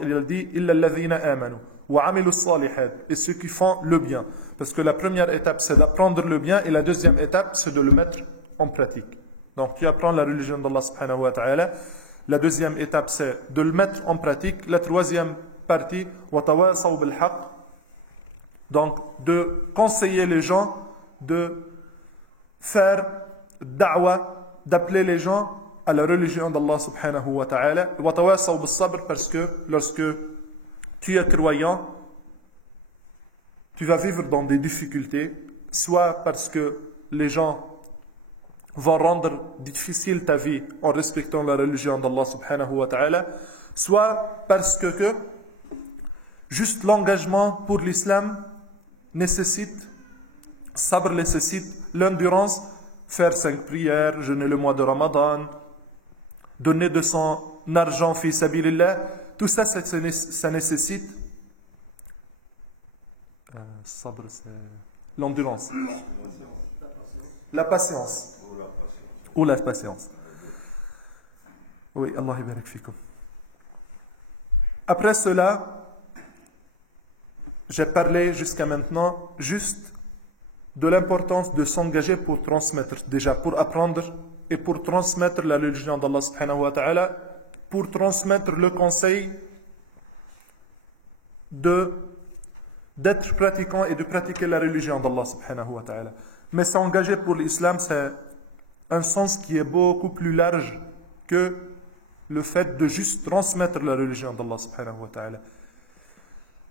Il a dit إِلَّا الَّذِينَ آمَنُوا وَعَمِلُوا الصَّالِحَاتِ, et ceux qui font le bien. Parce que la première étape, c'est d'apprendre le bien, et la deuxième étape, c'est de le mettre en pratique. Donc tu apprends la religion d'Allah subhanahu wa ta'ala. La deuxième étape, c'est de le mettre en pratique. La troisième partie, وَتَوَاصَوْا بِالْحَقِّ, donc de conseiller les gens, de faire da'wa, d'appeler les gens à la religion d'Allah subhanahu wa ta'ala. وَتَوَاصَوْا بِالصَّبْرِ, parce que lorsque tu es croyant, tu vas vivre dans des difficultés, soit parce que les gens vont rendre difficile ta vie en respectant la religion d'Allah subhanahu wa ta'ala, soit parce que juste l'engagement pour l'islam nécessite, sabr nécessite l'endurance, faire 5 prières, jeûner le mois de Ramadan, donner de son argent fi sabilillah, tout ça, ça nécessite sabr, c'est l'endurance, la patience. Ou la patience. Oui, Allah yabarak fikum. Après cela, j'ai parlé jusqu'à maintenant juste de l'importance de s'engager pour transmettre, déjà pour apprendre et pour transmettre la religion d'Allah subhanahu wa ta'ala, pour transmettre le conseil d'être pratiquant et de pratiquer la religion d'Allah subhanahu wa ta'ala. Mais s'engager pour l'islam, c'est un sens qui est beaucoup plus large que le fait de juste transmettre la religion d'Allah subhanahu wa ta'ala.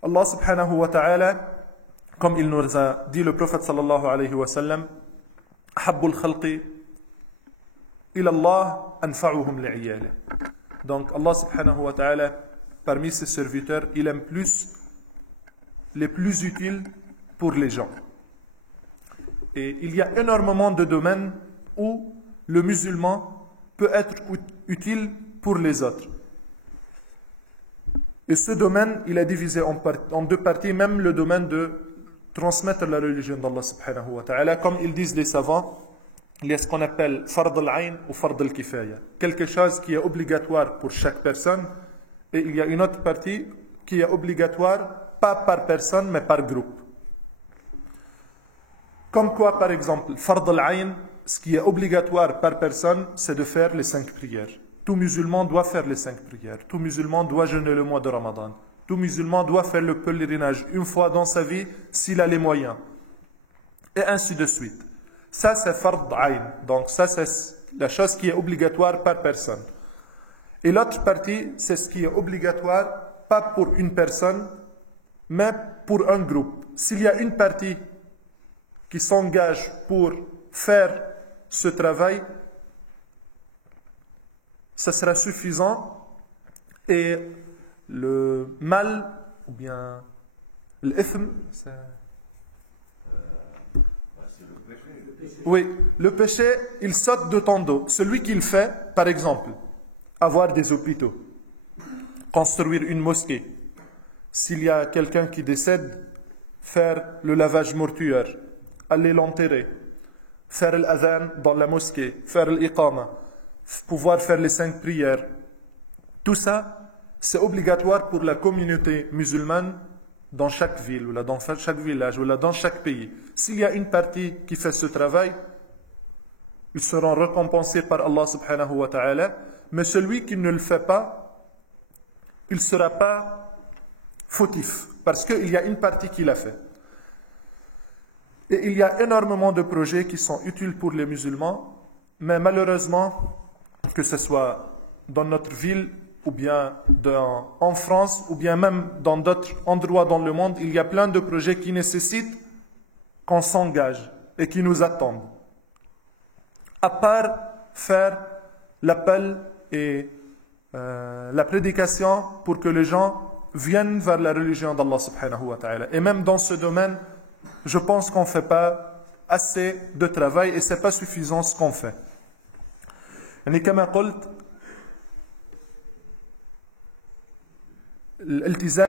Allah subhanahu wa ta'ala, comme il nous a dit le prophète sallallahu alayhi wa sallam, Habbul khalqi ila Allah anfa'uhum li'iyalih. Donc Allah subhanahu wa ta'ala, parmi ses serviteurs, il aime plus les plus utiles pour les gens. Et il y a énormément de domaines où le musulman peut être utile pour les autres. Et ce domaine, il est divisé en deux parties, même le domaine de transmettre la religion d'Allah subhanahu wa ta'ala. Comme ils disent les savants, il y a ce qu'on appelle fard al-ayn ou fard al-kifaya. Quelque chose qui est obligatoire pour chaque personne, et il y a une autre partie qui est obligatoire, pas par personne, mais par groupe. Comme quoi, par exemple, fard al-ayn, ce qui est obligatoire par personne, c'est de faire les 5 prières. Tout musulman doit faire les 5 prières. Tout musulman doit jeûner le mois de Ramadan. Tout musulman doit faire le pèlerinage une fois dans sa vie, s'il a les moyens. Et ainsi de suite. Ça, c'est fard ayn. Donc ça, c'est la chose qui est obligatoire par personne. Et l'autre partie, c'est ce qui est obligatoire, pas pour une personne, mais pour un groupe. S'il y a une partie qui s'engage pour faire ce travail, ça sera suffisant, et le mal, ou bien l'ithm, c'est... Oui, le péché, il saute de ton dos. Celui qui le fait, par exemple, avoir des hôpitaux, construire une mosquée, s'il y a quelqu'un qui décède, faire le lavage mortuaire, aller l'enterrer, faire l'adhan dans la mosquée, faire l'iqama, pouvoir faire les 5 prières. Tout ça, c'est obligatoire pour la communauté musulmane dans chaque ville, ou là, dans chaque village, ou là, dans chaque pays. S'il y a une partie qui fait ce travail, ils seront récompensés par Allah subhanahu wa ta'ala, mais celui qui ne le fait pas, il ne sera pas fautif, parce qu'il y a une partie qui l'a fait. Et il y a énormément de projets qui sont utiles pour les musulmans, mais malheureusement, que ce soit dans notre ville, ou bien en France, ou bien même dans d'autres endroits dans le monde, il y a plein de projets qui nécessitent qu'on s'engage et qui nous attendent. À part faire l'appel et la prédication pour que les gens viennent vers la religion d'Allah subhanahu wa ta'ala. Et même dans ce domaine, je pense qu'on ne fait pas assez de travail et ce n'est pas suffisant ce qu'on fait. يعني كما قلت الالتزام